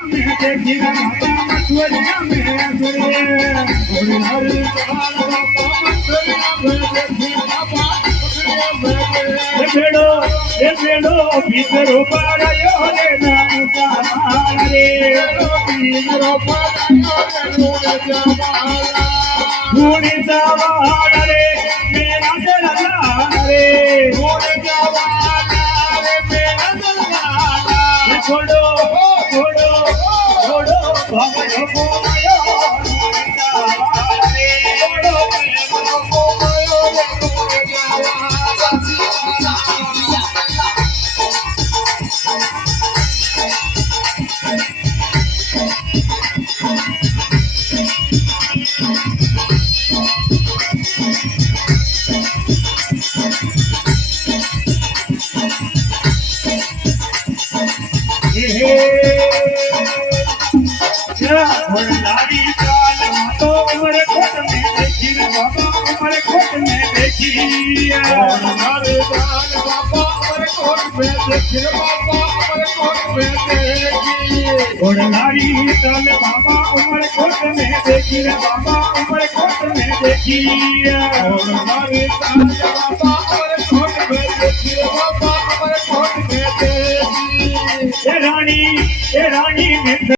मैं देखी बाबा मथुरिया में सुनिए हरि बाबा मथुरिया में देखी बाबा बेड़ो भीतरो पाड़ो रे नानका रे भीतरो पाड़ो रे जवाला गुणी जवाला रे मेरा जलाला रे गुणी जवाला रे मेरा जलाला छोड़ो छोड़ो छोड़ो भगवान को आयो गुणी जवाला रे छोड़ो भगवान को आयो गुणी जवाला लाड़ी काल तो उमर खोट में देखी बाबा उमर खोट में देखी लाड़ी काल बाबा उमर खोट में देखी बाबा उमर खोट में देखी और लाड़ी काल बाबा उमर खोट में देखी बाबा उमर खोट में देखी और लाड़ी काल बाबा उमर खोट में देखी बाबा उमर खोट में देखी ये रानी